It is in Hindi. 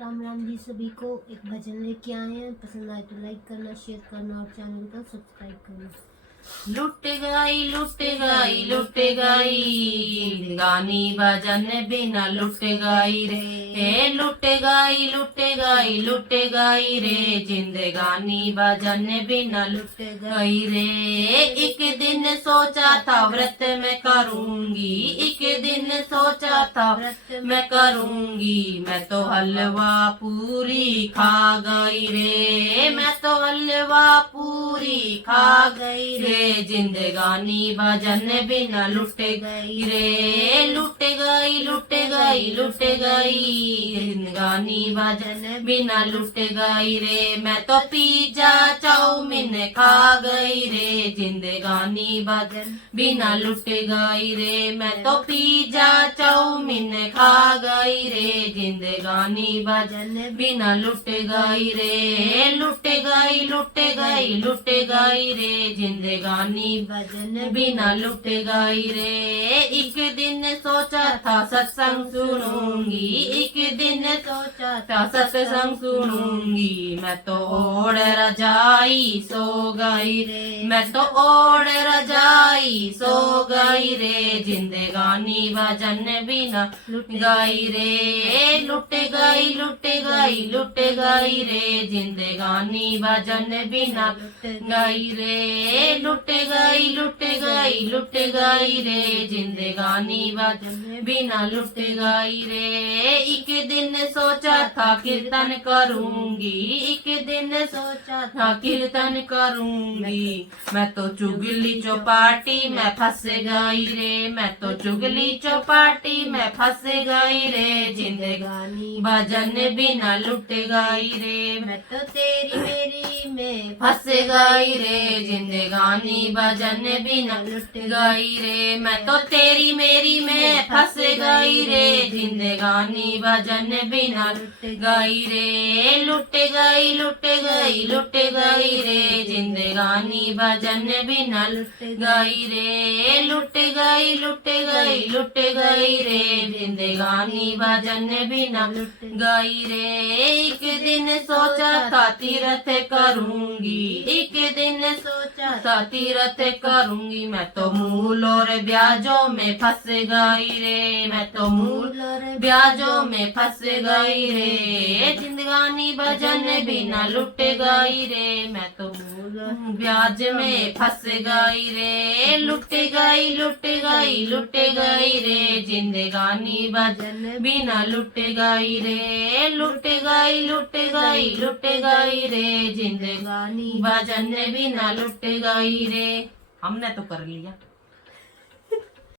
राम राम जी सभी को। एक भजन लेके आए हैं, पसंद आए तो लाइक करना, शेयर करना और चैनल को सब्सक्राइब करना। लुट गई लुट गई लुट गई गानी भजन बिना लुट गई रे। हे लुट गई लुट गई लुट गई रे जिंदगानी भजन बिना लुट गई रे। एक दिन सोचा था व्रत मैं करूंगी, एक दिन सोचा था व्रत मैं करूंगी, मैं तो हलवा पूरी खा गई रे, मैं तो हलवा पूरी खा गई रे। जिंदगानी भजन बिना लुट गई रे, लुट गई लुट गई लुट गई जिंदगानी भजन बिना लुट गई रे। मैं तो पिज्जा चाउमीन खा गई रे जिंदगानी भजन बिना लुट गई रे। मैं तो पिज्जा चाउमीन खा गई रे जिंदगानी भजन बिना लुट गई रे। लुट गई लुट गई लुट गई रे जिंदगानी भजन बिना लुट गई रे। एक दिन सोचा था सत्संग सुनूंगी, एक दिन सोचा था सत्संग सुनूंगी, मैं तो ओढ़ रजाई सो गई रे, मैं तो ओढ़ रजाई सो गई रे जिंदगानी भजन बिना लुट गई रे। लुट गई लुट गई लुट गई रे जिंदगानी भजन बिना लुट गई रे। लुट गई लुट गई लुट गई रे जिंदगानी भजन बिना लुट गई रे। एक दिन सोचा था कीर्तन करूंगी, एक दिन सोचा था कीर्तन करूंगी, मैं तो चुगली चौपाटी में फंस गई रे, मैं तो चुगली चौपाटी में फंस गई रे जिंदगानी भजन बिना लुट गई रे। मैं तो तेरी मेरी में फंस गई रे जिंदगानी भजन बिना लुट गई रे। मैं तो तेरी मेरी में फंस गई रे जिंदगानी भजन बिना लुट गई रे। लुट गई लुट गई लुट गई रे जिंदगानी भजन बिना लुट गई रे। लुट गई लुट गई लुट गई रे जिंदगानी भजन बिना लुट गई रे। एक दिन सोचा था तीर्थ करूंगी, एक दिन सोचा था तीर्थ करूंगी, मैं तो मूल और ब्याजों में फंस गई रे, मैं तो मूल और ब्याजों में फंस गई रे जिंदगानी भजन बिना लुट गई रे। मैं तो मूल ब्याज में फंस गई रे। लुट गई लुट गई लुट गई रे जिंदगानी भजन बिना लुट गई रे। लुट गई लुट गई लुट गई रे जिंदगानी भजन बिना लुट गई रे। हमने तो कर लिया।